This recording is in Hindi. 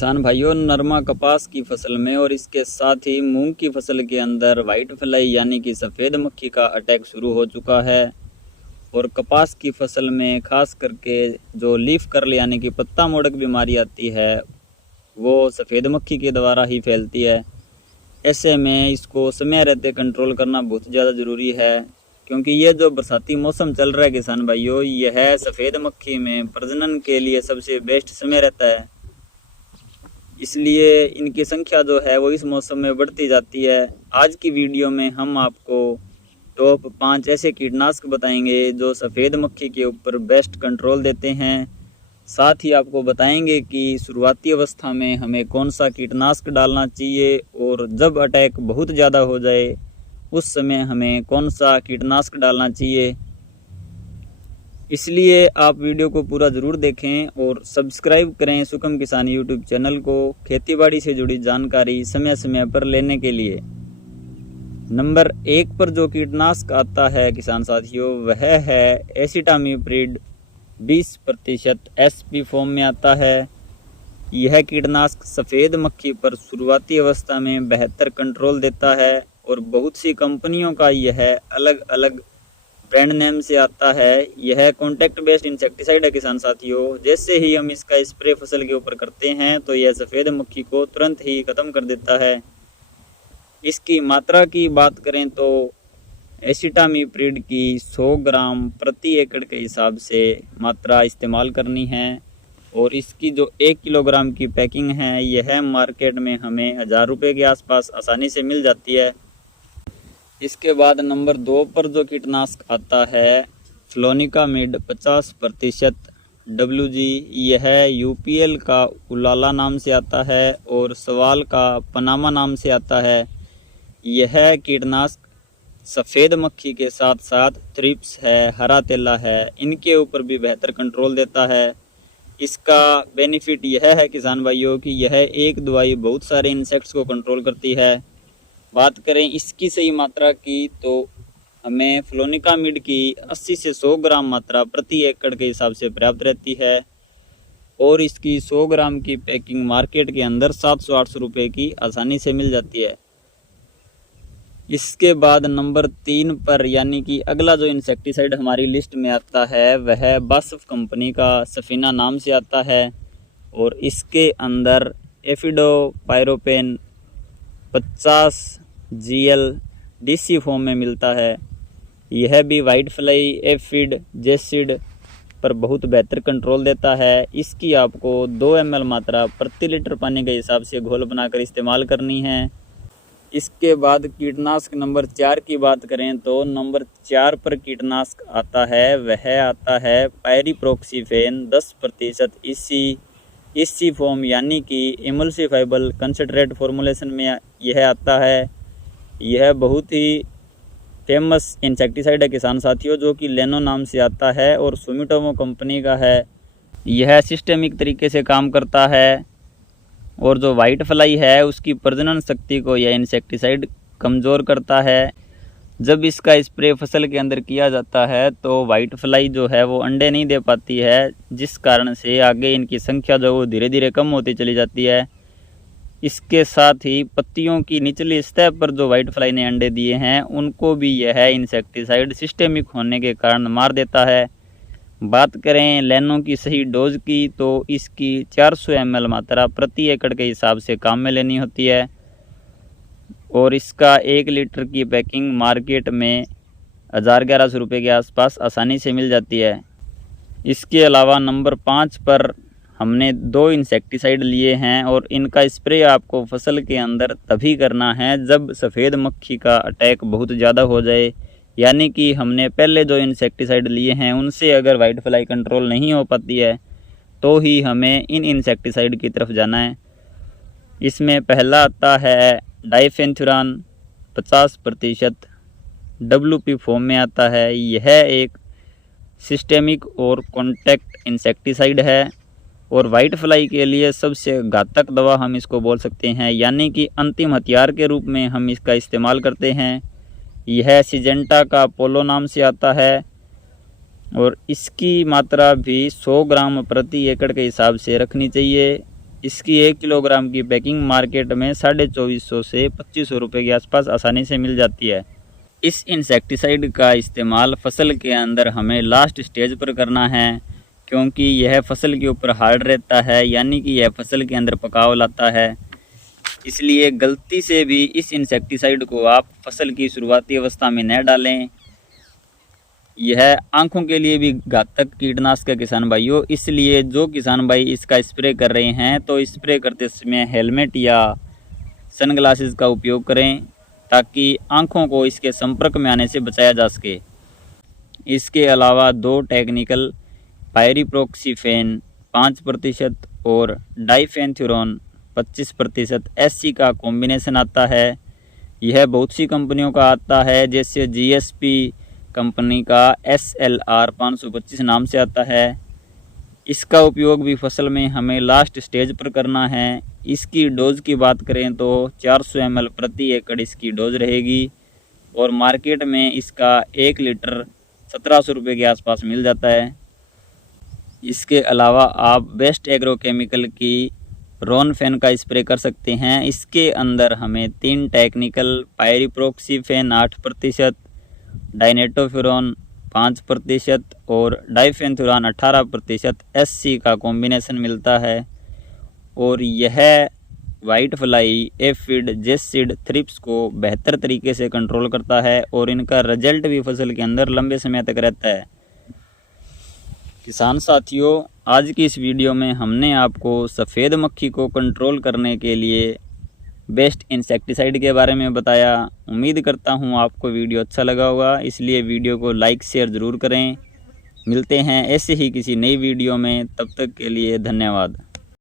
किसान भाइयों, नरमा कपास की फसल में और इसके साथ ही मूंग की फसल के अंदर वाइट फ्लाई यानी कि सफ़ेद मक्खी का अटैक शुरू हो चुका है। और कपास की फसल में खास करके जो लीफ कर्ल यानी कि पत्ता मोड़क बीमारी आती है वो सफ़ेद मक्खी के द्वारा ही फैलती है। ऐसे में इसको समय रहते कंट्रोल करना बहुत ज़्यादा ज़रूरी है, क्योंकि ये जो बरसाती मौसम चल रहा है किसान भाइयों, यह सफ़ेद मक्खी में प्रजनन के लिए सबसे बेस्ट समय रहता है। इसलिए इनकी संख्या जो है वो इस मौसम में बढ़ती जाती है। आज की वीडियो में हम आपको टॉप 5 ऐसे कीटनाशक बताएंगे जो सफ़ेद मक्खी के ऊपर बेस्ट कंट्रोल देते हैं। साथ ही आपको बताएंगे कि शुरुआती अवस्था में हमें कौन सा कीटनाशक डालना चाहिए और जब अटैक बहुत ज़्यादा हो जाए उस समय हमें कौन सा कीटनाशक डालना चाहिए। इसलिए आप वीडियो को पूरा ज़रूर देखें और सब्सक्राइब करें सुकम किसान यूट्यूब चैनल को खेतीबाड़ी से जुड़ी जानकारी समय समय पर लेने के लिए। नंबर 1 पर जो कीटनाशक आता है किसान साथियों, वह है एसिटामिप्रिड 20% SP फॉर्म में आता है। यह कीटनाशक सफ़ेद मक्खी पर शुरुआती अवस्था में बेहतर कंट्रोल देता है और बहुत सी कंपनियों का यह अलग अलग ब्रांड नेम से आता है। यह कॉन्टैक्ट बेस्ड इंसेक्टिसाइड है किसान साथियों। जैसे ही हम इसका स्प्रे फसल के ऊपर करते हैं तो यह सफ़ेद मक्खी को तुरंत ही ख़त्म कर देता है। इसकी मात्रा की बात करें तो एसिटामिप्रिड की 100 ग्राम प्रति एकड़ के हिसाब से मात्रा इस्तेमाल करनी है। और इसकी जो 1 किलोग्राम की पैकिंग है यह मार्केट में हमें 1000 रुपये के आसपास आसानी से मिल जाती है। इसके बाद नंबर 2 पर जो कीटनाशक आता है फ्लोनिकामिड 50% WG। यह UPL का उलाला नाम से आता है और सवाल का पनामा नाम से आता है। यह कीटनाशक सफ़ेद मक्खी के साथ साथ थ्रिप्स है, हरा तेला है, इनके ऊपर भी बेहतर कंट्रोल देता है। इसका बेनिफिट यह है किसान भाइयों कि यह एक दवाई बहुत सारे इंसेक्ट्स को कंट्रोल करती है। बात करें इसकी सही मात्रा की तो हमें फ्लोनिकामिड की 80 से 100 ग्राम मात्रा प्रति एकड़ के हिसाब से पर्याप्त रहती है। और इसकी 100 ग्राम की पैकिंग मार्केट के अंदर 700-800 रुपये की आसानी से मिल जाती है। इसके बाद नंबर 3 पर यानी कि अगला जो इंसेक्टिसाइड हमारी लिस्ट में आता है वह बासफ कंपनी का सफीना नाम से आता है। और इसके अंदर एफिडोपायरोपेन 50 GL DC फॉर्म में मिलता है। यह भी वाइट फ्लाई, एफिड, जेसिड पर बहुत बेहतर कंट्रोल देता है। इसकी आपको 2 ml मात्रा प्रति लीटर पानी के हिसाब से घोल बनाकर इस्तेमाल करनी है। इसके बाद कीटनाशक नंबर 4 की बात करें तो नंबर 4 पर कीटनाशक आता है वह आता है पायरिप्रोक्सीफेन 10% EC फॉर्म यानी कि इमल्सिफाइबल कंसंट्रेट फॉर्मुलेशन में यह आता है। यह बहुत ही फेमस इंसेक्टिसाइड है किसान साथियों, जो कि लेनो नाम से आता है और सुमिटोमो कंपनी का है। यह सिस्टेमिक तरीके से काम करता है और जो वाइट फ्लाई है उसकी प्रजनन शक्ति को यह इंसेक्टिसाइड कमज़ोर करता है। जब इसका स्प्रे फसल के अंदर किया जाता है तो वाइट फ्लाई जो है वो अंडे नहीं दे पाती है, जिस कारण से आगे इनकी संख्या जो वो धीरे धीरे कम होती चली जाती है। इसके साथ ही पत्तियों की निचली सतह पर जो वाइट फ्लाई ने अंडे दिए हैं उनको भी यह इंसेक्टिसाइड सिस्टेमिक होने के कारण मार देता है। बात करें लेनो की सही डोज की तो इसकी 400 ml मात्रा प्रति एकड़ के हिसाब से काम में लेनी होती है। और इसका 1 लीटर की पैकिंग मार्केट में 1000-1100 रुपये के आसपास आसानी से मिल जाती है। इसके अलावा नंबर 5 पर हमने 2 इंसेक्टिसाइड लिए हैं और इनका स्प्रे आपको फसल के अंदर तभी करना है जब सफ़ेद मक्खी का अटैक बहुत ज़्यादा हो जाए। यानी कि हमने पहले जो इंसेक्टिसाइड लिए हैं उनसे अगर वाइट फ्लाई कंट्रोल नहीं हो पाती है तो ही हमें इन इंसेक्टिसाइड की तरफ जाना है। इसमें पहला आता है डाइफेंथुरान 50% WP फॉर्म में आता है। यह एक सिस्टेमिक और कॉन्टैक्ट इंसेक्टिसाइड है और वाइट फ्लाई के लिए सबसे घातक दवा हम इसको बोल सकते हैं, यानी कि अंतिम हथियार के रूप में हम इसका इस्तेमाल करते हैं। यह सिजेंटा का पोलो नाम से आता है और इसकी मात्रा भी 100 ग्राम प्रति एकड़ के हिसाब से रखनी चाहिए। इसकी 1 किलोग्राम की पैकिंग मार्केट में 2450 से 2500 रुपये के आसपास आसानी से मिल जाती है। इस इंसेक्टिसाइड का इस्तेमाल फसल के अंदर हमें लास्ट स्टेज पर करना है, क्योंकि यह फसल के ऊपर हार्ड रहता है, यानी कि यह फसल के अंदर पकाव लाता है। इसलिए गलती से भी इस इंसेक्टिसाइड को आप फसल की शुरुआती अवस्था में न डालें। यह आंखों के लिए भी घातक कीटनाशक है किसान भाइयों, इसलिए जो किसान भाई इसका स्प्रे कर रहे हैं तो स्प्रे करते समय हेलमेट या सनग्लासेस का उपयोग करें, ताकि आंखों को इसके संपर्क में आने से बचाया जा सके। इसके अलावा 2 टेक्निकल पायरिप्रोक्सीफेन 5% और डाइफेंथ्यूरॉन 25% SC का कॉम्बिनेशन आता है। यह बहुत सी कंपनियों का आता है, जैसे GSP कंपनी का SLR 525 नाम से आता है। इसका उपयोग भी फसल में हमें लास्ट स्टेज पर करना है। इसकी डोज़ की बात करें तो 400 ml प्रति एकड़ इसकी डोज़ रहेगी और मार्केट में इसका 1 लीटर 1700 रुपये के आसपास मिल जाता है। इसके अलावा आप बेस्ट एग्रो केमिकल की रोनफेन का स्प्रे कर सकते हैं। इसके अंदर हमें 3 टेक्निकल पायरिप्रोक्सीफेन 8%, डाइनेटोफ्यूरॉन 5% और डाइफेंथ्यूरॉन 18% SC का कॉम्बिनेशन मिलता है और यह white fly, aphid, jassid, thrips को बेहतर तरीके से कंट्रोल करता है और इनका रिजल्ट भी फसल के अंदर लंबे समय तक रहता है। किसान साथियों, आज की इस वीडियो में हमने आपको सफ़ेद मक्खी को कंट्रोल करने के लिए बेस्ट इंसेक्टिसाइड के बारे में बताया। उम्मीद करता हूँ आपको वीडियो अच्छा लगा होगा, इसलिए वीडियो को लाइक शेयर ज़रूर करें। मिलते हैं ऐसे ही किसी नई वीडियो में, तब तक के लिए धन्यवाद।